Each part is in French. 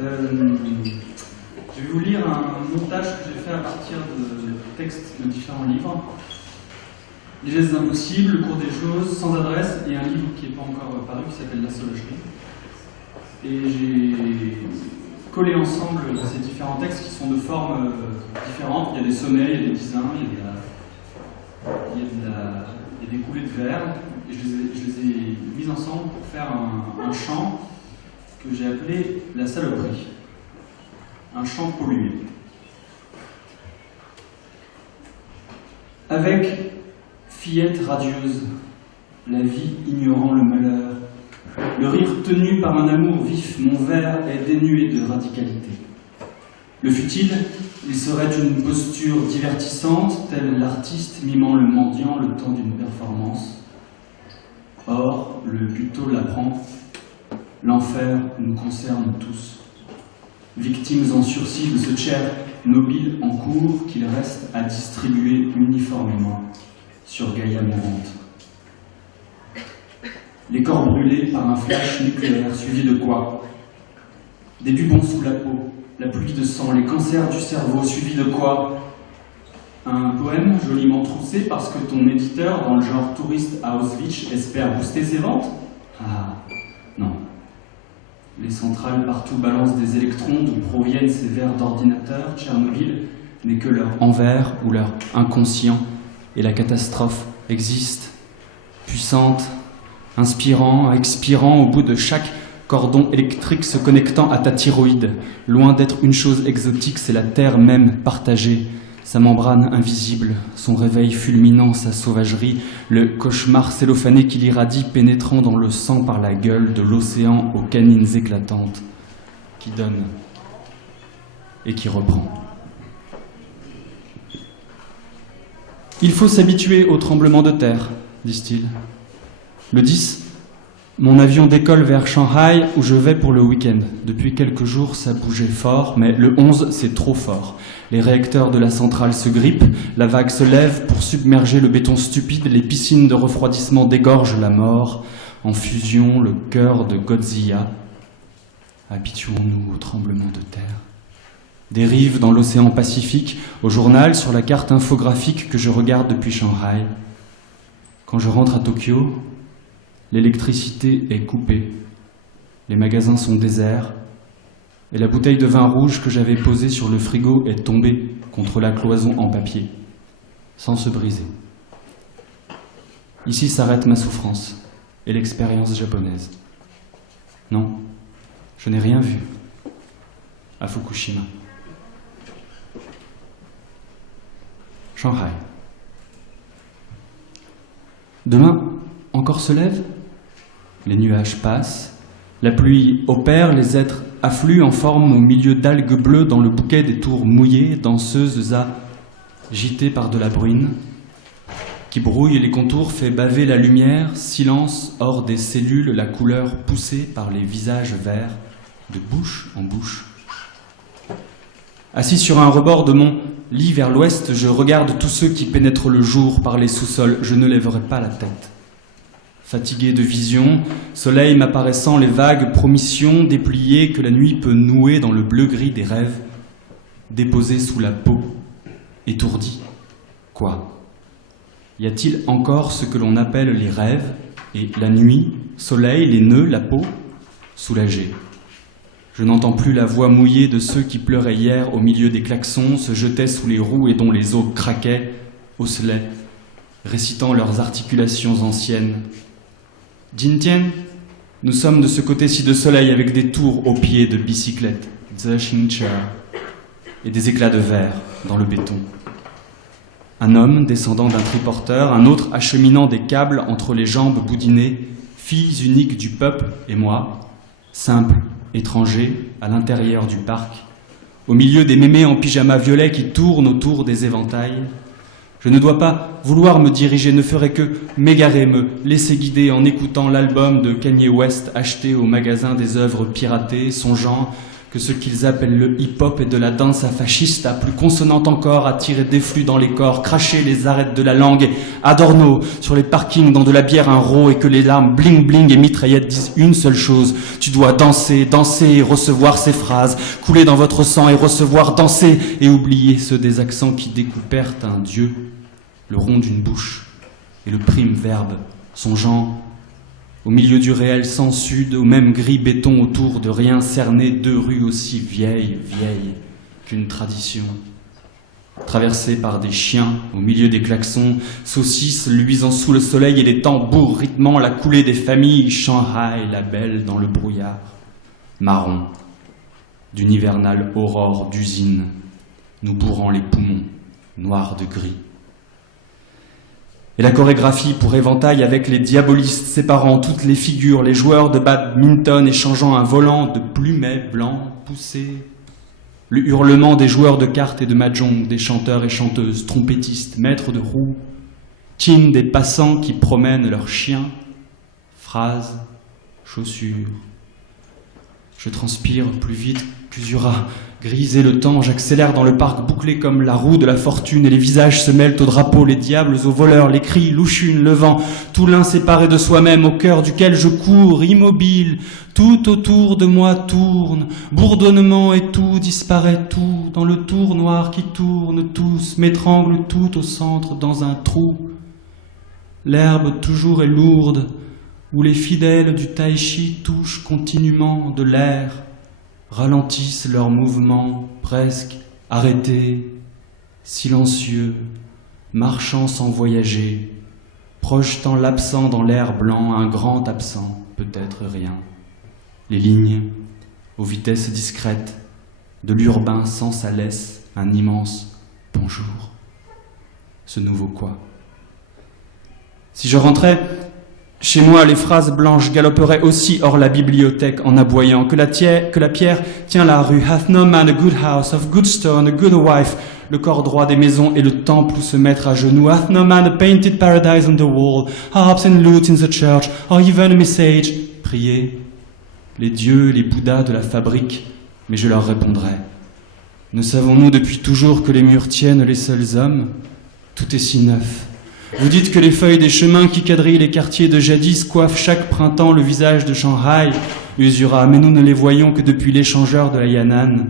Je vais vous lire un montage que j'ai fait à partir de textes de différents livres. Les gestes impossibles, Le cours des choses, Sans adresse, et un livre qui n'est pas encore paru qui s'appelle La Sauvagerie. Et j'ai collé ensemble ces différents textes qui sont de formes différentes. Il y a des sonnets, il y a des dizains, il y a des coulées de vers. Et je les ai mis ensemble pour faire un chant que j'ai appelé La Saloperie. Un chant pollué. Avec fillette radieuse, la vie ignorant le malheur, le rire tenu par un amour vif, mon vers est dénué de radicalité. Le fut-il, il serait une posture divertissante, tel l'artiste mimant le mendiant le temps d'une performance. Or, le buteau l'apprend, l'enfer nous concerne tous. Victimes en sursis de ce tiers nobile en cours qu'il reste à distribuer uniformément sur Gaïa mourante. Les corps brûlés par un flash nucléaire suivi de quoi? Des bubons sous la peau, la pluie de sang, les cancers du cerveau suivi de quoi? Un poème joliment troussé parce que ton éditeur, dans le genre touriste à Auschwitz, espère booster ses ventes? Ah, non. Les centrales partout balancent des électrons d'où proviennent ces vers d'ordinateur. Tchernobyl n'est que leur envers ou leur inconscient. Et la catastrophe existe, puissante, inspirant, expirant au bout de chaque cordon électrique se connectant à ta thyroïde. Loin d'être une chose exotique, c'est la terre même partagée. Sa membrane invisible, son réveil fulminant, sa sauvagerie, le cauchemar cellophané qui l'irradie, pénétrant dans le sang par la gueule de l'océan aux canines éclatantes, qui donne et qui reprend. Il faut s'habituer au tremblement de terre, disent-ils. Le 10, mon avion décolle vers Shanghai où je vais pour le week-end. Depuis quelques jours, ça bougeait fort, mais le 11, c'est trop fort. Les réacteurs de la centrale se grippent, la vague se lève pour submerger le béton stupide, les piscines de refroidissement dégorgent la mort. En fusion, le cœur de Godzilla. Habituons-nous au tremblement de terre. Des rives dans l'océan Pacifique, au journal, sur la carte infographique que je regarde depuis Shanghai. Quand je rentre à Tokyo, l'électricité est coupée, les magasins sont déserts, et la bouteille de vin rouge que j'avais posée sur le frigo est tombée contre la cloison en papier, sans se briser. Ici s'arrête ma souffrance et l'expérience japonaise. Non, je n'ai rien vu à Fukushima. Shanghai. Demain, encore se lève? Les nuages passent, la pluie opère, les êtres affluent en forme au milieu d'algues bleues dans le bouquet des tours mouillées, danseuses agitées par de la bruine, qui brouille les contours, fait baver la lumière, silence hors des cellules, la couleur poussée par les visages verts, de bouche en bouche. Assis sur un rebord de mon lit vers l'ouest, je regarde tous ceux qui pénètrent le jour par les sous-sols, je ne lèverai pas la tête. Fatigué de vision, soleil m'apparaissant, les vagues promissions dépliées que la nuit peut nouer dans le bleu-gris des rêves, déposés sous la peau, étourdi. Quoi? Y a-t-il encore ce que l'on appelle les rêves, et la nuit, soleil, les nœuds, la peau, soulagé? Je n'entends plus la voix mouillée de ceux qui pleuraient hier au milieu des klaxons, se jetaient sous les roues et dont les os craquaient, oscelaient, récitant leurs articulations anciennes. Jintien, nous sommes de ce côté-ci de soleil avec des tours aux pieds de bicyclettes, Zhexingcha, et des éclats de verre dans le béton. Un homme descendant d'un triporteur, un autre acheminant des câbles entre les jambes boudinées, filles uniques du peuple et moi, simples, étrangers, à l'intérieur du parc, au milieu des mémés en pyjama violet qui tournent autour des éventails. Je ne dois pas vouloir me diriger, ne ferai que m'égarer, me laisser guider en écoutant l'album de Kanye West acheté au magasin des œuvres piratées, songeant que ce qu'ils appellent le hip-hop et de la danza fascista, plus consonante encore, à tirer des flux dans les corps, cracher les arêtes de la langue, et Adorno sur les parkings dans de la bière un row, et que les larmes bling bling et mitraillettes disent une seule chose: tu dois danser, danser et recevoir ces phrases, couler dans votre sang et recevoir, danser et oublier ceux des accents qui découpèrent un dieu, le rond d'une bouche et le prime verbe, songeant au milieu du réel sans sud, au même gris béton autour de rien cerné, deux rues aussi vieilles qu'une tradition. Traversées par des chiens, au milieu des klaxons, saucisses luisant sous le soleil et les tambours rythmant la coulée des familles, Shanghai, la belle dans le brouillard. Marron, d'une hivernale aurore d'usine, nous bourrant les poumons, noirs de gris. Et la chorégraphie pour éventail avec les diabolistes séparant toutes les figures, les joueurs de badminton échangeant un volant de plumets blancs poussés, le hurlement des joueurs de cartes et de mahjong, des chanteurs et chanteuses, trompettistes, maîtres de roue, chin des passants qui promènent leurs chiens, phrases, chaussures. Je transpire plus vite qu'Usura. Grisé le temps, j'accélère dans le parc bouclé comme la roue de la fortune, et les visages se mêlent aux drapeaux, les diables aux voleurs, les cris, louchunes, le vent, tout l'un séparé de soi-même, au cœur duquel je cours, immobile, tout autour de moi tourne, bourdonnement et tout disparaît, tout, dans le tour noir qui tourne, tous m'étrangle tout au centre, dans un trou. L'herbe toujours est lourde, où les fidèles du tai chi touchent continuellement de l'air, ralentissent leurs mouvements, presque arrêtés, silencieux, marchant sans voyager, projetant l'absent dans l'air blanc, un grand absent, peut-être rien. Les lignes, aux vitesses discrètes, de l'urbain sans sa laisse, un immense bonjour. Ce nouveau quoi? Si je rentrais chez moi, les phrases blanches galoperaient aussi hors la bibliothèque en aboyant que la pierre tient la rue, hath no man a good house, of good stone, a good wife, le corps droit des maisons et le temple où se mettre à genoux, hath no man a painted paradise on the wall, harps and lutes in the church, or even a message. Priez, les dieux, les bouddhas de la fabrique, mais je leur répondrai. Ne savons-nous depuis toujours que les murs tiennent les seuls hommes? Tout est si neuf. Vous dites que les feuilles des chemins qui quadrillent les quartiers de jadis coiffent chaque printemps le visage de Shanghai, Usura, mais nous ne les voyons que depuis l'échangeur de la Yan'an,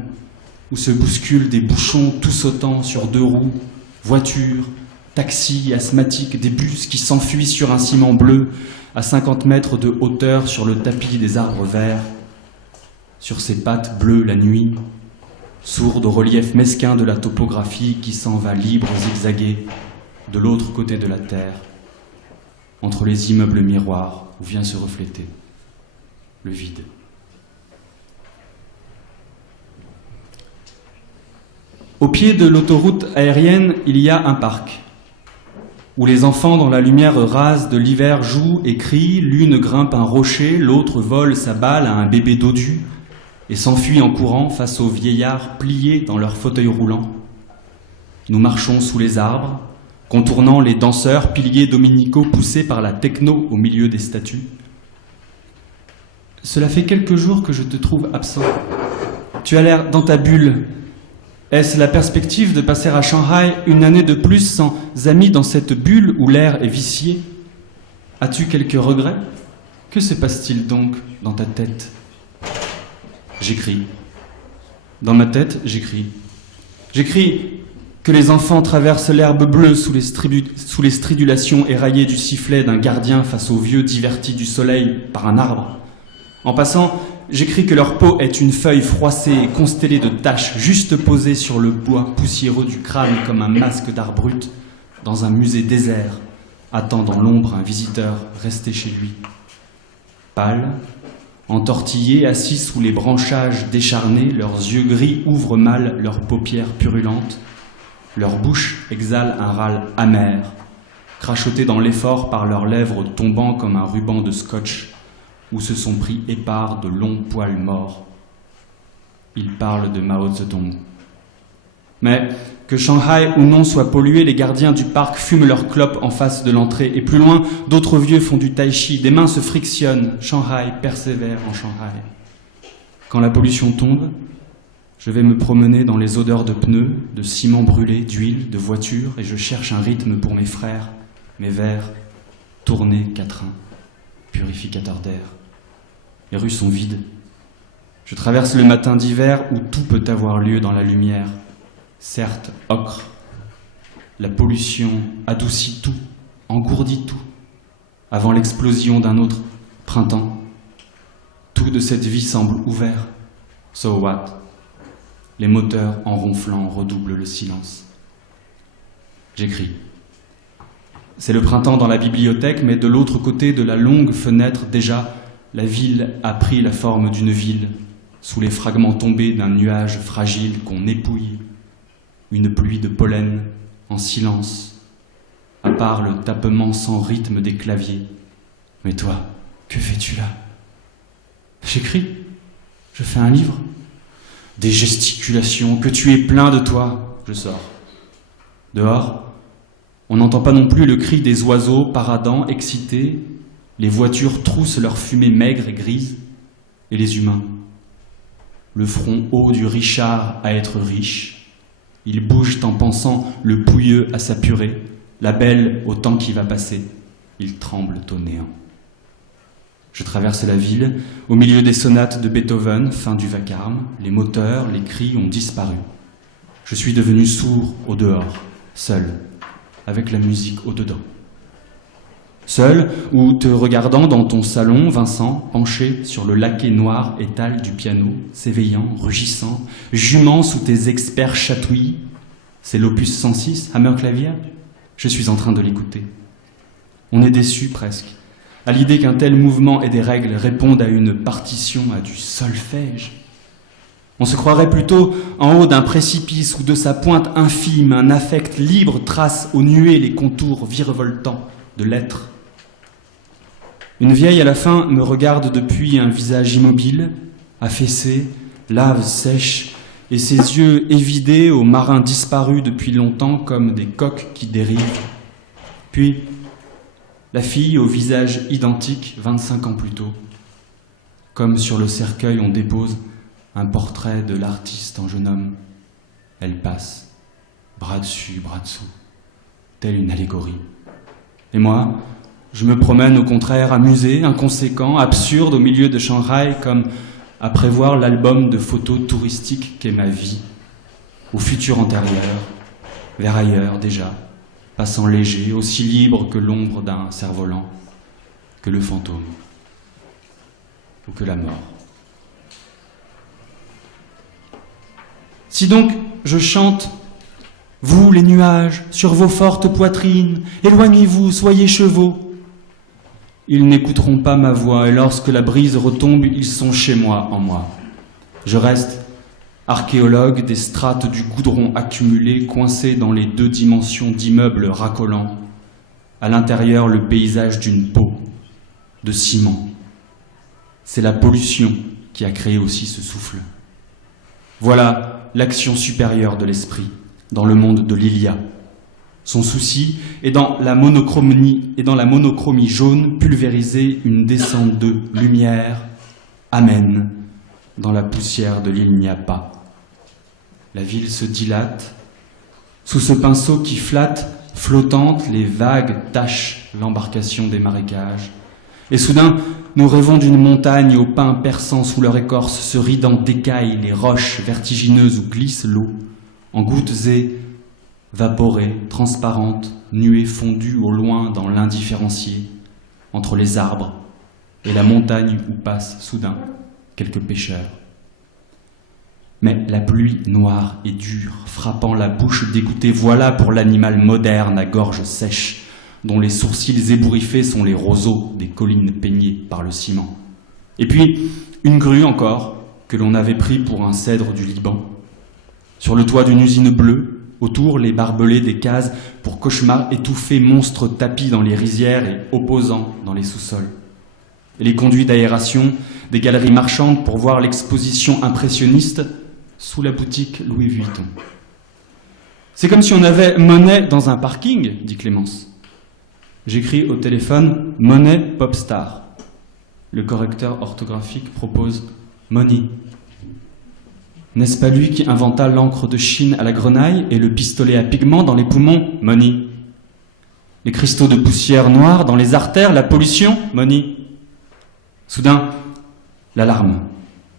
où se bousculent des bouchons tout sautant sur deux roues, voitures, taxis asthmatiques, des bus qui s'enfuient sur un ciment bleu à 50 mètres de hauteur sur le tapis des arbres verts, sur ses pattes bleues la nuit, sourde au relief mesquin de la topographie qui s'en va libre zigzaguer de l'autre côté de la terre, entre les immeubles miroirs où vient se refléter le vide. Au pied de l'autoroute aérienne, il y a un parc, où les enfants dans la lumière rase de l'hiver jouent et crient, l'une grimpe un rocher, l'autre vole sa balle à un bébé dodu et s'enfuit en courant face aux vieillards pliés dans leurs fauteuils roulants. Nous marchons sous les arbres, contournant les danseurs piliers dominicaux poussés par la techno au milieu des statues. Cela fait quelques jours que je te trouve absent. Tu as l'air dans ta bulle. Est-ce la perspective de passer à Shanghai une année de plus sans amis dans cette bulle où l'air est vicié? As-tu quelques regrets? Que se passe-t-il donc dans ta tête? J'écris. Dans ma tête, j'écris. J'écris que les enfants traversent l'herbe bleue sous les stridulations éraillées du sifflet d'un gardien face aux vieux divertis du soleil par un arbre. En passant, j'écris que leur peau est une feuille froissée et constellée de taches juste posées sur le bois poussiéreux du crâne comme un masque d'art brut dans un musée désert, attend dans l'ombre un visiteur resté chez lui. Pâle, entortillés, assis sous les branchages décharnés, leurs yeux gris ouvrent mal leurs paupières purulentes. Leur bouche exhale un râle amer, crachoté dans l'effort par leurs lèvres tombant comme un ruban de scotch, où se sont pris épars de longs poils morts. Ils parlent de Mao Zedong. Mais que Shanghai ou non soit pollué, les gardiens du parc fument leurs clopes en face de l'entrée, et plus loin, d'autres vieux font du tai chi, des mains se frictionnent, Shanghai persévère en Shanghai. Quand la pollution tombe, Je vais me promener dans les odeurs de pneus, de ciment brûlé, d'huile, de voiture, et je cherche un rythme pour mes frères, mes vers, tournés, quatrains, purificateurs d'air. Les rues sont vides. Je traverse le matin d'hiver où tout peut avoir lieu dans la lumière. Certes, ocre. La pollution adoucit tout, engourdit tout, avant l'explosion d'un autre printemps. Tout de cette vie semble ouvert. So what? Les moteurs en ronflant redoublent le silence. J'écris. C'est le printemps dans la bibliothèque, mais de l'autre côté de la longue fenêtre, déjà, la ville a pris la forme d'une ville, sous les fragments tombés d'un nuage fragile qu'on épouille. Une pluie de pollen, en silence, à part le tapement sans rythme des claviers. Mais toi, que fais-tu là? J'écris. Je fais un livre. Des gesticulations, que tu es plein de toi. Je sors. Dehors, on n'entend pas non plus le cri des oiseaux paradant, excités. Les voitures troussent leur fumée maigre et grise. Et les humains. Le front haut du Richard à être riche. Ils bougent en pensant le pouilleux à sa purée, la belle au temps qui va passer. Ils tremblent au néant. Je traverse la ville, au milieu des sonates de Beethoven, fin du vacarme. Les moteurs, les cris ont disparu. Je suis devenu sourd au dehors, seul, avec la musique au dedans. Seul, ou te regardant dans ton salon, Vincent, penché sur le laqué noir étal du piano, s'éveillant, rugissant, jumant sous tes experts chatouillis. C'est l'opus 106, Hammerklavier. Je suis en train de l'écouter. On est déçu presque, à l'idée qu'un tel mouvement et des règles répondent à une partition, à du solfège. On se croirait plutôt en haut d'un précipice où de sa pointe infime, un affect libre trace aux nuées les contours virevoltants de l'être. Une vieille à la fin me regarde depuis un visage immobile, affaissé, lave sèche, et ses yeux évidés aux marins disparus depuis longtemps comme des coques qui dérivent. Puis, la fille au visage identique 25 ans plus tôt. Comme sur le cercueil on dépose un portrait de l'artiste en jeune homme. Elle passe, bras dessus, bras dessous, telle une allégorie. Et moi, je me promène au contraire amusé, inconséquent, absurde au milieu de Shanghai, comme à prévoir l'album de photos touristiques qu'est ma vie, au futur antérieur, vers ailleurs déjà, passant léger, aussi libre que l'ombre d'un cerf-volant, que le fantôme, ou que la mort. Si donc je chante, vous les nuages, sur vos fortes poitrines, éloignez-vous, soyez chevaux. Ils n'écouteront pas ma voix, et lorsque la brise retombe, ils sont chez moi, en moi. Je reste archéologue des strates du goudron accumulé, coincé dans les 2 dimensions d'immeubles racolants. À l'intérieur, le paysage d'une peau, de ciment. C'est la pollution qui a créé aussi ce souffle. Voilà l'action supérieure de l'esprit, dans le monde de l'Ilia. Son souci est dans la monochromie jaune pulvérisée, une descente de lumière, amen, dans la poussière de l'île n'y a pas. La ville se dilate, sous ce pinceau qui flatte, flottante, les vagues tachent l'embarcation des marécages. Et soudain, nous rêvons d'une montagne aux pins perçants sous leur écorce, se ridant d'écailles les roches vertigineuses où glisse l'eau, en gouttes vaporées, transparentes, nuées fondues au loin dans l'indifférencié, entre les arbres et la montagne où passent soudain quelques pêcheurs. Mais la pluie noire et dure, frappant la bouche dégoûtée, voilà pour l'animal moderne à gorge sèche, dont les sourcils ébouriffés sont les roseaux des collines peignées par le ciment. Et puis, une grue encore, que l'on avait pris pour un cèdre du Liban. Sur le toit d'une usine bleue, autour, les barbelés des cases pour cauchemars étouffés, monstres tapis dans les rizières et opposants dans les sous-sols. Et les conduits d'aération des galeries marchandes pour voir l'exposition impressionniste sous la boutique Louis Vuitton. C'est comme si on avait Monet dans un parking, dit Clémence. J'écris au téléphone Monet Popstar. Le correcteur orthographique propose Money. N'est-ce pas lui qui inventa l'encre de Chine à la grenaille et le pistolet à pigments dans les poumons? Money. Les cristaux de poussière noire dans les artères, la pollution? Money. Soudain, l'alarme.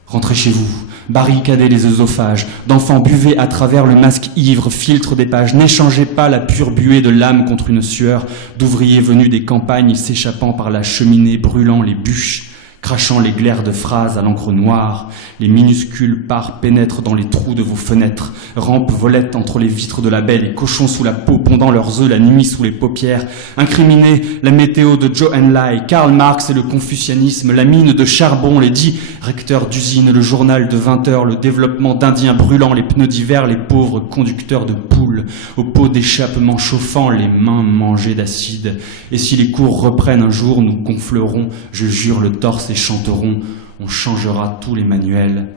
Rentrez chez vous, barricadez les œsophages, d'enfants buvez à travers le masque ivre, filtre des pages, n'échangez pas la pure buée de l'âme contre une sueur, d'ouvriers venus des campagnes s'échappant par la cheminée, brûlant les bûches, crachant les glaires de phrases à l'encre noire, les minuscules parts pénètrent dans les trous de vos fenêtres, rampent volettent entre les vitres de la baie, les cochons sous la peau, pondant leurs œufs la nuit sous les paupières, incriminez la météo de Zhou Enlai, Karl Marx et le confucianisme, la mine de charbon, les 10 recteurs d'usine, le journal de 20 heures, le développement d'indiens brûlants, les pneus d'hiver, les pauvres conducteurs de poules, aux pots d'échappement chauffant, les mains mangées d'acide. Et si les cours reprennent un jour, nous gonflerons, je jure, le torse et chanteront, on changera tous les manuels.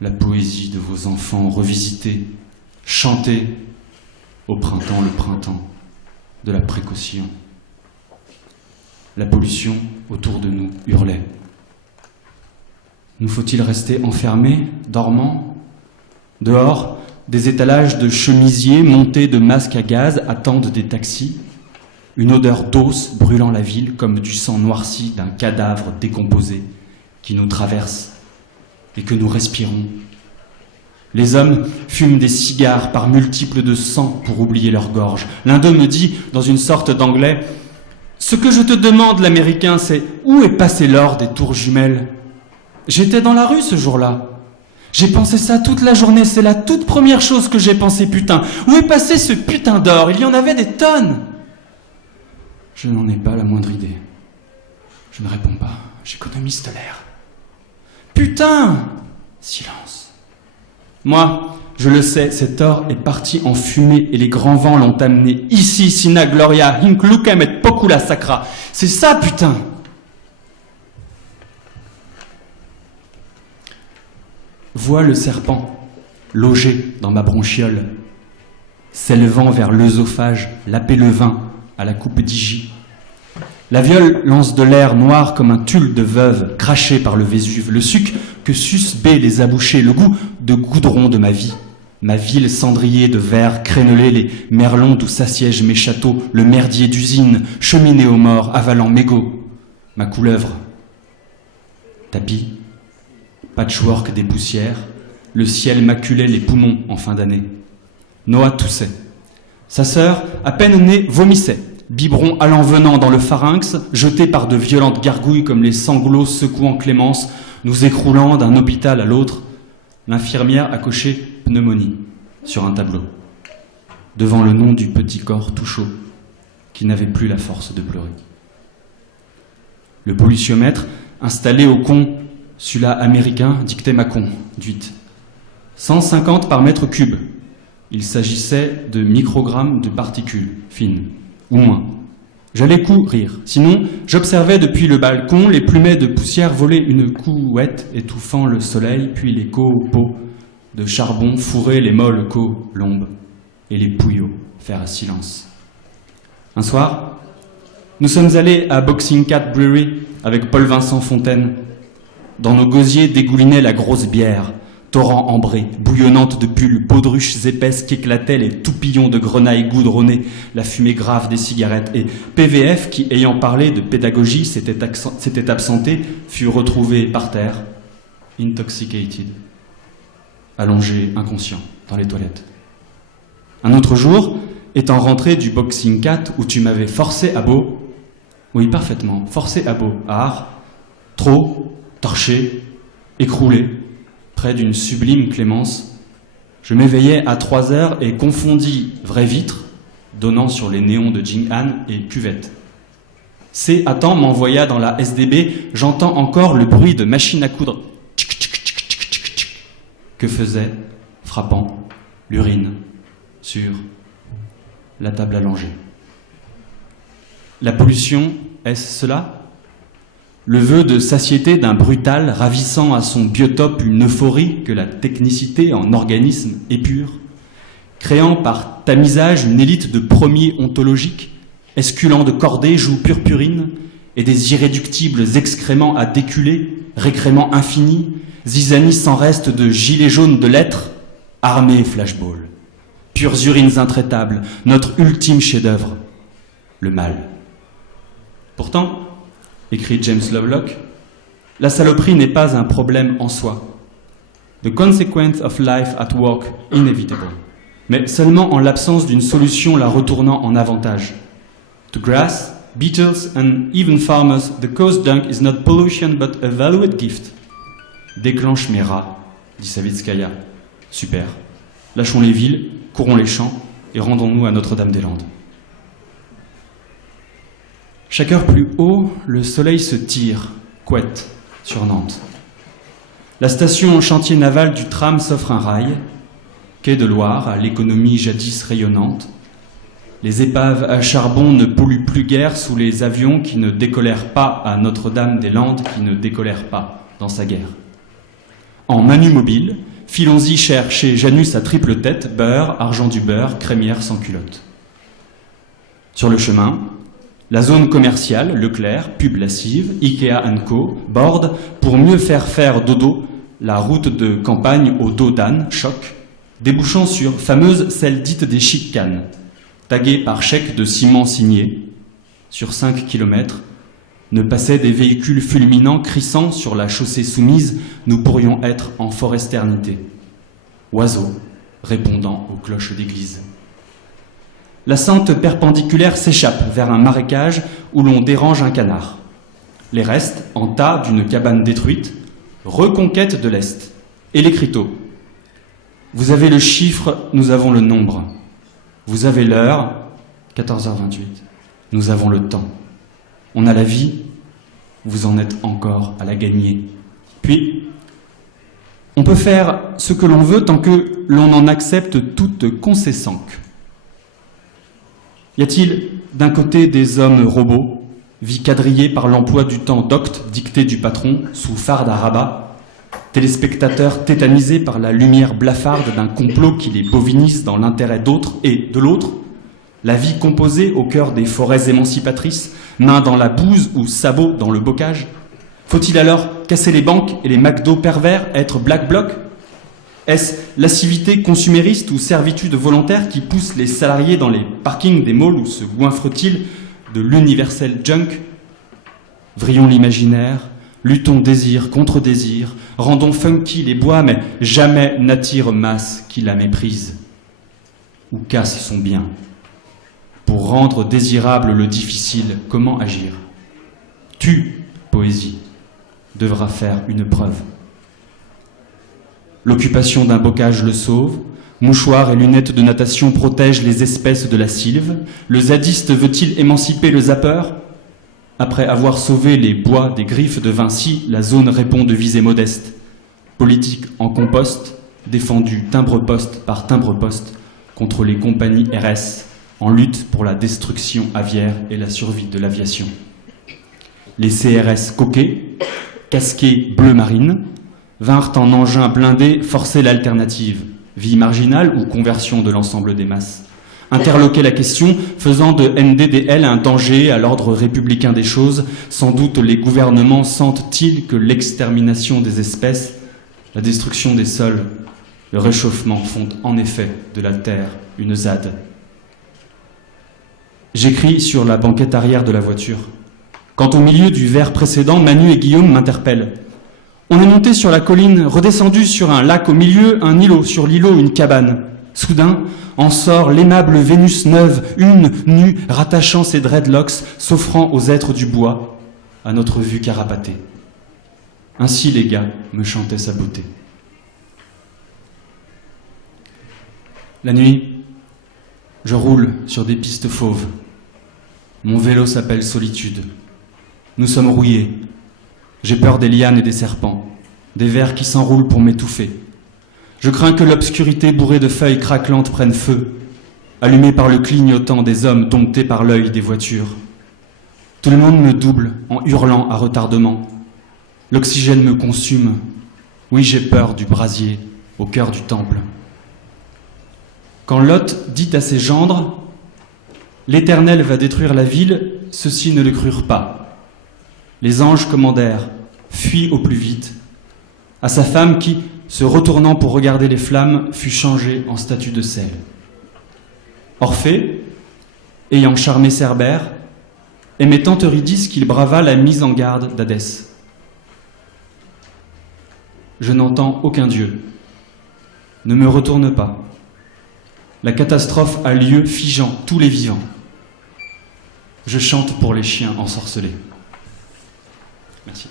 La poésie de vos enfants revisitée, chantez au printemps le printemps de la précaution. La pollution autour de nous hurlait. Nous faut-il rester enfermés, dormants? Dehors, des étalages de chemisiers montés de masques à gaz attendent des taxis. Une odeur d'os brûlant la ville comme du sang noirci d'un cadavre décomposé qui nous traverse et que nous respirons. Les hommes fument des cigares par multiples de sang pour oublier leur gorge. L'un d'eux me dit, dans une sorte d'anglais, « Ce que je te demande, l'Américain, c'est où est passé l'or des tours jumelles? J'étais dans la rue ce jour-là. J'ai pensé ça toute la journée, c'est la toute première chose que j'ai pensé, putain. Où est passé ce putain d'or? Il y en avait des tonnes. » Je n'en ai pas la moindre idée. Je ne réponds pas, j'économise de l'air. Putain! Silence. Moi, je le sais, cet or est parti en fumée et les grands vents l'ont amené ici, Sina Gloria, Hinc Lucem et Pocula Sacra. C'est ça, putain! Vois le serpent, logé dans ma bronchiole, s'élevant vers l'œsophage, lapé le vin à la coupe d'Igie. La viole lance de l'air noir comme un tulle de veuve craché par le Vésuve, le suc que sucent B les abouchés, le goût de goudron de ma vie, ma ville cendrier de verre crénelé, les merlons d'où s'assiègent mes châteaux, le merdier d'usine, cheminée aux morts, avalant mégots, ma couleuvre. Tapis, patchwork des poussières, le ciel maculait les poumons en fin d'année. Noah toussait. Sa sœur, à peine née, vomissait. Biberon allant-venant dans le pharynx, jeté par de violentes gargouilles comme les sanglots secouant Clémence, nous écroulant d'un hôpital à l'autre. L'infirmière a coché pneumonie sur un tableau, devant le nom du petit corps tout chaud, qui n'avait plus la force de pleurer. Le polluciomètre, installé au consulat américain, dictait ma conduite. 150 par mètre cube. Il s'agissait de microgrammes de particules fines, ou moins. J'allais courir. Sinon, j'observais depuis le balcon les plumets de poussière voler une couette étouffant le soleil, puis les copeaux de charbon fourrer les molles colombes et les pouillots faire silence. Un soir, nous sommes allés à Boxing Cat Brewery avec Paul-Vincent Fontaine. Dans nos gosiers dégoulinait la grosse bière, torrent ambré, bouillonnante de bulles, baudruches épaisses qu'éclataient les toupillons de grenailles goudronnées, la fumée grave des cigarettes. Et PVF, qui, ayant parlé de pédagogie, s'était absenté, fut retrouvé par terre, intoxicated, allongé, inconscient, dans les toilettes. Un autre jour, étant rentré du Boxing Cat où tu m'avais forcé à beau, oui, parfaitement, forcé à beau, art, trop, torché, écroulé, près d'une sublime clémence, je m'éveillais à 3 heures et confondis vraie vitre, donnant sur les néons de Jing'an, et cuvette. C. Attends m'envoya dans la SDB, j'entends encore le bruit de machine à coudre que faisait, frappant, l'urine sur la table allongée. La pollution, est-ce cela ? Le vœu de satiété d'un brutal ravissant à son biotope une euphorie que la technicité en organisme épure, créant par tamisage une élite de premiers ontologiques, esculant de cordées, joues purpurines et des irréductibles excréments à déculer, récréments infinis, zizanie sans reste de gilets jaunes de lettres, armée flashball. Pures urines intraitables, notre ultime chef-d'œuvre, le mal. Pourtant, écrit James Lovelock, la saloperie n'est pas un problème en soi. The consequence of life at work inevitable. Mais seulement en l'absence d'une solution la retournant en avantage. To grass, beetles and even farmers, the cause dunk is not pollution but a valued gift. Déclenche mes rats, dit Savitskaya. Super. Lâchons les villes, courons les champs et rendons-nous à Notre-Dame-des-Landes. Chaque heure plus haut, le soleil se tire, couette, sur Nantes. La station en chantier naval du tram s'offre un rail, quai de Loire à l'économie jadis rayonnante. Les épaves à charbon ne polluent plus guère sous les avions qui ne décollèrent pas à Notre-Dame-des-Landes, qui ne décollèrent pas dans sa guerre. En manu mobile, filons-y chercher Janus à triple tête, beurre, argent du beurre, crémière sans culotte. Sur le chemin, la zone commerciale, Leclerc, pub lascive, Ikea & Co, borde, pour mieux faire dodo, la route de campagne au dos d'âne, choc, débouchant sur fameuse celle dite des chicanes, taguée par chèque de ciment signé. Sur 5 kilomètres, ne passaient des véhicules fulminants crissant sur la chaussée soumise, nous pourrions être en foresternité. Oiseaux répondant aux cloches d'église. La sente perpendiculaire s'échappe vers un marécage où l'on dérange un canard. Les restes, en tas d'une cabane détruite, reconquête de l'Est. Et l'écriteau. Vous avez le chiffre, nous avons le nombre. Vous avez l'heure, 14h28. Nous avons le temps. On a la vie, vous en êtes encore à la gagner. Puis, on peut faire ce que l'on veut tant que l'on en accepte toute concession. Y a-t-il d'un côté des hommes robots, vie quadrillée par l'emploi du temps docte dicté du patron sous farde à rabat, téléspectateurs tétanisés par la lumière blafarde d'un complot qui les bovinise dans l'intérêt d'autres et de l'autre, la vie composée au cœur des forêts émancipatrices, main dans la bouse ou sabot dans le bocage? Faut-il alors casser les banques et les McDo pervers, être Black Bloc? Est-ce lascivité consumériste ou servitude volontaire qui pousse les salariés dans les parkings des malls où se goinfrent-ils de l'universel junk? Vrillons l'imaginaire, luttons désir contre désir, rendons funky les bois, mais jamais n'attire masse qui la méprise ou casse son bien. Pour rendre désirable le difficile, comment agir? Tu, poésie, devras faire une preuve. L'occupation d'un bocage le sauve, mouchoirs et lunettes de natation protègent les espèces de la sylve, le zadiste veut-il émanciper le zappeur? Après avoir sauvé les bois des griffes de Vinci, la zone répond de visée modeste. Politique en compost, défendue timbre-poste par timbre-poste contre les compagnies RS, en lutte pour la destruction aviaire et la survie de l'aviation. Les CRS coquets, casqués bleu marine, vinrent en engin blindé forcer l'alternative, vie marginale ou conversion de l'ensemble des masses. Interloquer la question, faisant de NDDL un danger à l'ordre républicain des choses, sans doute les gouvernements sentent-ils que l'extermination des espèces, la destruction des sols, le réchauffement font en effet de la terre une ZAD. J'écris sur la banquette arrière de la voiture. Quand au milieu du vers précédent, Manu et Guillaume m'interpellent. On est monté sur la colline, redescendu sur un lac au milieu, un îlot, sur l'îlot une cabane. Soudain, en sort l'aimable Vénus neuve, une, nue, rattachant ses dreadlocks, s'offrant aux êtres du bois, à notre vue carapatée. Ainsi les gars me chantaient sa beauté. La nuit, je roule sur des pistes fauves. Mon vélo s'appelle Solitude. Nous sommes rouillés. J'ai peur des lianes et des serpents, des vers qui s'enroulent pour m'étouffer. Je crains que l'obscurité bourrée de feuilles craquelantes prenne feu, allumée par le clignotant des hommes domptés par l'œil des voitures. Tout le monde me double en hurlant à retardement. L'oxygène me consume. Oui, j'ai peur du brasier au cœur du temple. Quand Lot dit à ses gendres « L'Éternel va détruire la ville », ceux-ci ne le crurent pas. Les anges commandèrent « Fuis au plus vite ». à sa femme qui, se retournant pour regarder les flammes, fut changée en statue de sel. Orphée, ayant charmé Cerbère, aimait tant Eurydice qu'il brava la mise en garde d'Hadès. Je n'entends aucun dieu. Ne me retourne pas. La catastrophe a lieu figeant tous les vivants. Je chante pour les chiens ensorcelés. Merci.